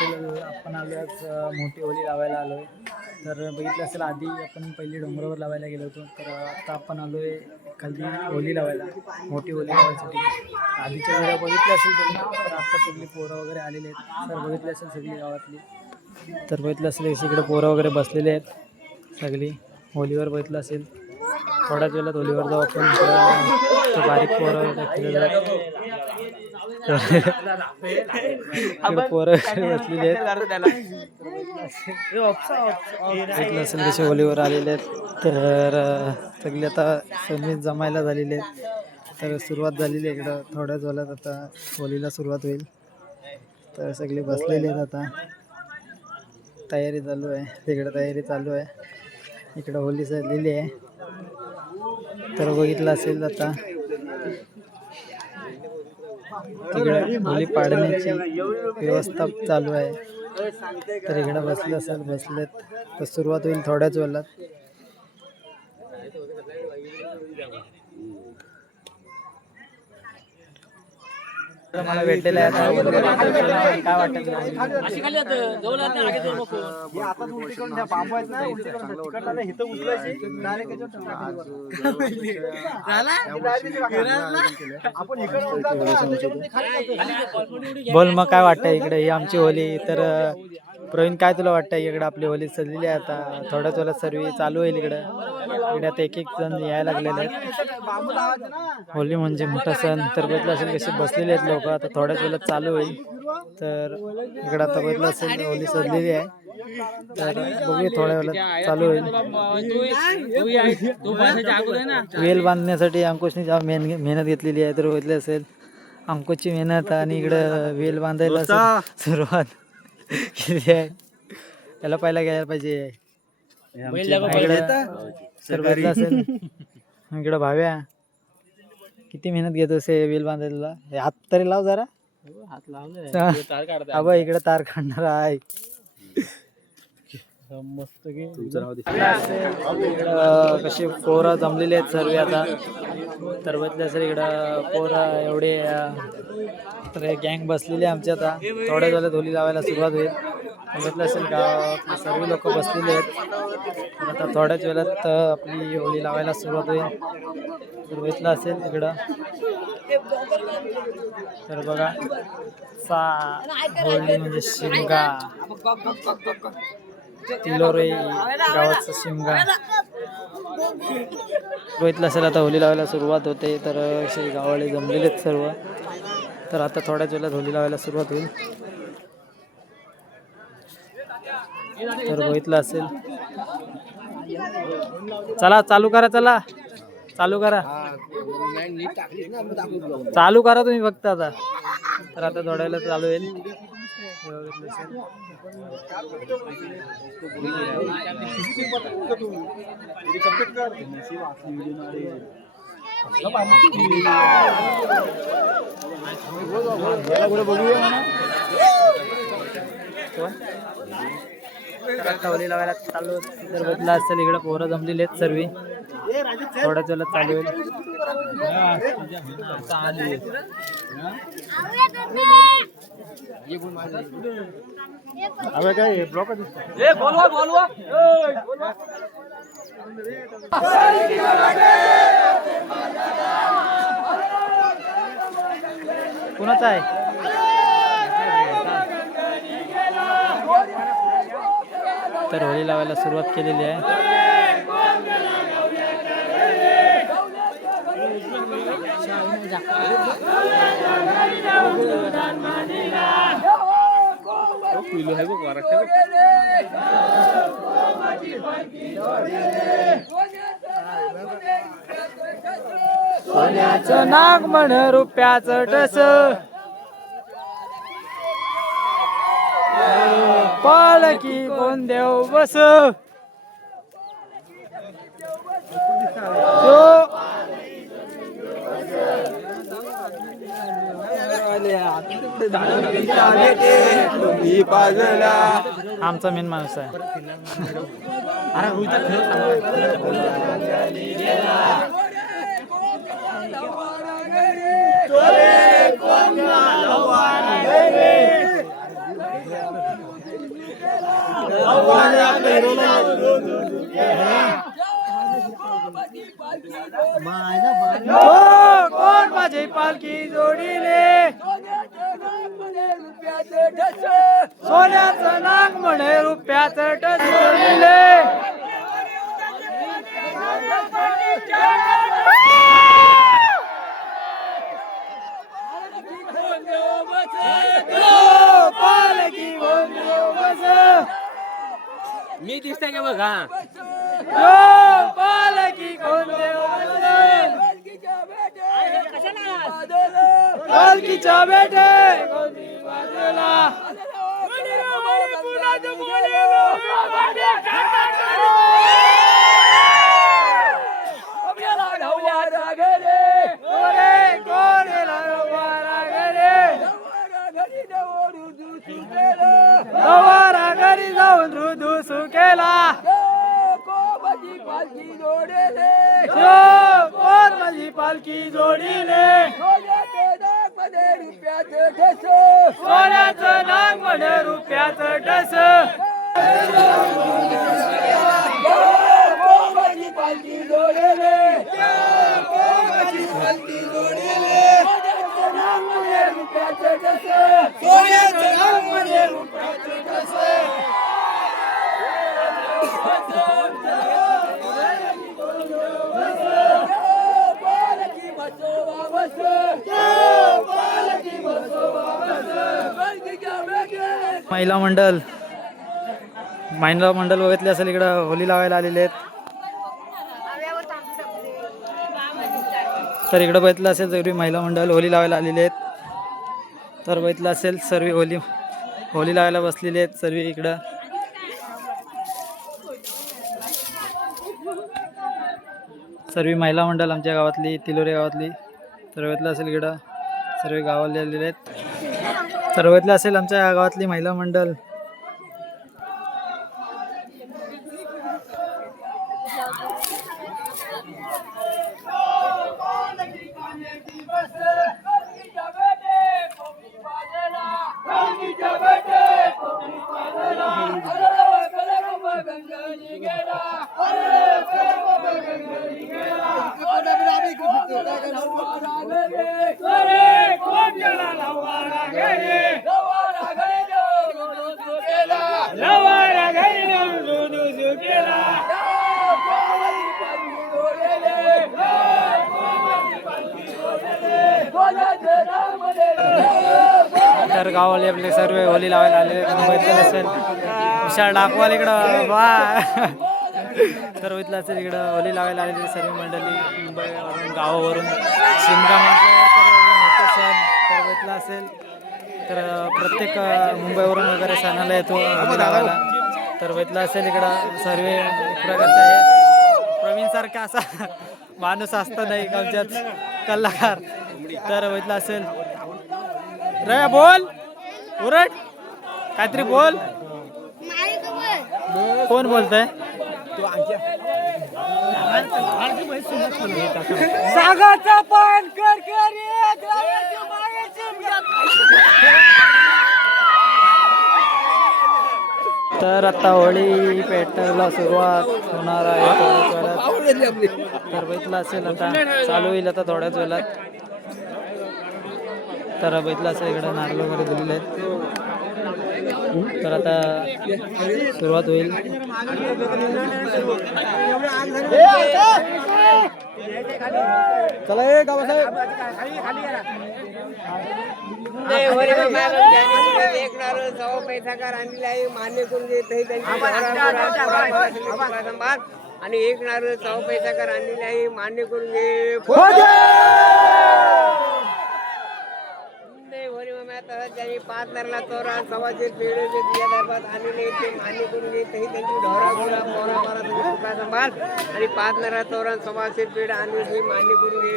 असेल आपण आलो आज मोठी होली लावायला आलो आहे. तर बघितलं असेल आधी आपण पहिली डोंगरावर लावायला गेलो होतो. तर आता आपण आलो आहे खाली होली लावायला, मोठी होली लावायसाठी. आधीच्या व्हिडिओ बघितले असेल तुम्ही. तर आता सगळी पोरं वगैरे आलेली आहेत. तर बघितले असेल सगळी गावातली. तर बघितलं असेल इकडे पोरं वगैरे बसलेले आहेत सगळी. होलीवर बघितलं असेल थोड्याच वेळात होलीवर जाऊ आपण. बारीक पोरं पोरं बसलेली आहेत असेल कसे होलीवर आलेले आहेत. तर सगळे आता सगळे जमायला झालेले आहेत. तर सुरुवात झालेली आहे इकडं थोड्याच वेळात आता होलीला सुरुवात होईल. तर सगळे बसलेले आहेत आता तयारी चालू आहे. तिकडे तयारी चालू आहे, इकडं होली झालेली आहे. तर बघितलं असेल आता तिकडे होली पाडण्याची व्यवस्था चालू आहे. तर इकडे बसले असेल बसलेत तर सुरुवात होईल थोड्याच वेळात. मला भेटलेलं आहे काय वाटत बोल मग काय वाटतं इकडे ही आमची होली. तर प्रवीण काय तुला वाटतं इकडे आपली होली सजलेली आहे. आता थोड्याच वेळात सर्व चालू होईल. इकडे आता एक जण यायला लागलेले आहेत. होली म्हणजे मोठा सण. तर बघितलं असेल कसे बसलेले आहेत लोक. आता थोड्याच वेळात चालू होईल. तर इकडे आता बघितलं असेल होली सजलेली आहे. तर बघूया थोड्या वेळात चालू होईल. वेल बांधण्यासाठी अंकुशने जाम मेहनत घेतलेली आहे. तर बघितलं असेल अंकुशची मेहनत आणि इकडं वेल बांधायला सुरुवात केली आहे. त्याला पहिला घ्यायला पाहिजे. तर बघितलं असेल इकडं भाव्या किती मेहनत घेतो असे वेल बांधायला. हात तरी लाव जरा. हात लावलं इकडे तार काढणार आहे मस्त. कशी पोरं जमलेली आहेत सर्व आता. तर बघितलं असेल इकडं पोरं एवढे तर गँग बसलेली आहे आमची. आता थोड्या वेळात होली लावायला सुरुवात होईल. बघितलं असेल गावात सर्व लोक बसलेले आहेत. आता थोड्याच वेळात आपली होली लावायला सुरुवात होईल. तर बघितलं असेल इकडं. तर बघा होली म्हणजे शिमगा तिलोरे गावाचा शिमगा. बघितलं असेल आता होली लावायला सुरुवात होते. तर असे गावाले जमलेले आहेत सर्व. तर आता थोड्याच वेळात होली लावायला सुरुवात होईल. तर बघितलं असेल चला चालू करा. चला चालू करा. चालू करा तुम्ही फक्त आता. तर आता थोड्या वेळात चालू होईल. होली लावायला चालू. तर बघितलं असेल इकडे पोरं जमलेली आहेत सर्व. थोड्याच वेळात चालू होईल. काय कुणाचं आहे. तर होली लावायला सुरुवात केलेली आहे. सोन्याचं नाग म्हण रुपयाचं टस पालकी कोण देव बस. आमचा मेन माणूस आहे. हो कोण माझी पालखी जोडीले सोन्याचं नाग म्हणे रुपयाचं टच जोडीले मी दिसतंय का बघा पालकी पालकीच्या बेटे बाजूला नवारा घरी जाऊन रुदू सुकेला कोण माझी पालखी जोडीले सोन्याचं नाग म्हणे रुपयाचं टस पालखी जोडीले महिला मंडळ बघितले असेल इकडं होली लावायला आलेले आहेत. तर इकडं बघितलं असेल सर्व महिला मंडळ होली लावायला आलेले आहेत. तर बघितलं असेल सर्व होली लावायला बसलेले आहेत सर्व इकडं. सर्व महिला मंडळ आमच्या गावातली तिलोरे गावातली. तर बघितलं असेल इकडं सर्व गावाले आलेले आहेत. तर बघितलं असेल आमच्या गावातली महिला मंडळ. तर गावाले आपले सर्व होली लावायला आले असेल. विशाल डाकवाल इकडं वा. तर बघितलं असेल इकडं होली लावायला आलेली सर्व मंडळी मुंबईवरून गावावरून शिमगा मोठे सण. तर बघितलं असेल तर प्रत्येक मुंबईवरून वगैरे सणाला येतो होली लावायला. तर बघितलं असेल इकडं सर्व प्रकारचे आहे. प्रवीण सारखा असा माणूस असता नाही आमच्यात कलाकार. तर बघितलं असेल रे बोल उरट काहीतरी बोल. कोण बोलतय? सागाचा पान कर तर आता होळी पेटायला सुरुवात होणार आहे. तर बघितलं असेल आता चालू होईल आता थोड्याच वेळात. तर बघितलं असेल इकडं नारळ वगैरे दिलेले आहेत. तर आता सुरुवात होईल. चला एक नारळ सवा पैसा कर आणलेला आहे मान्य करून देत आणि एक नारळ सवा पैसा कर आणलेला आहे मान्य करून घे. त्यांनी 5 नारळा तोरण सवाचे पेढे जे दिया दरबार आणले ते मान्य करून घे. त्यांची ढोरा घोडा पोरा मारा तुम्ही सुखा संभाल आणि 5 नारळा तोरण सवाचे पेढे आणले ते मान्य करून घे.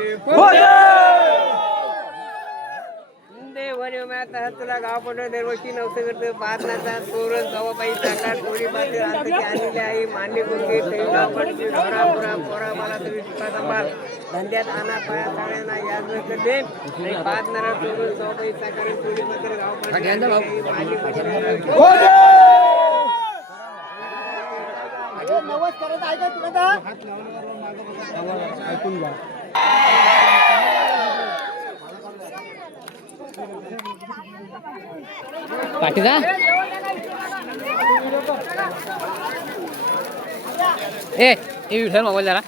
तुला गाव पडलं दरवर्षी नव्हतं करतं 5 नारळा तोरण सवाबाई साकार थोडी पात्र आणलेली आहे मान्य करून घे. गाव पडते ढोरा घोडा पोरा मारा तुम्ही सुखा संभाल धंद्यात आणा पाया सगळ्यांना याद करते आणि 5 नारळ तोरण सवाबाई साकार थोडी पात्र गाव पाठीचा ए विठ्ठल मोबाईल जरा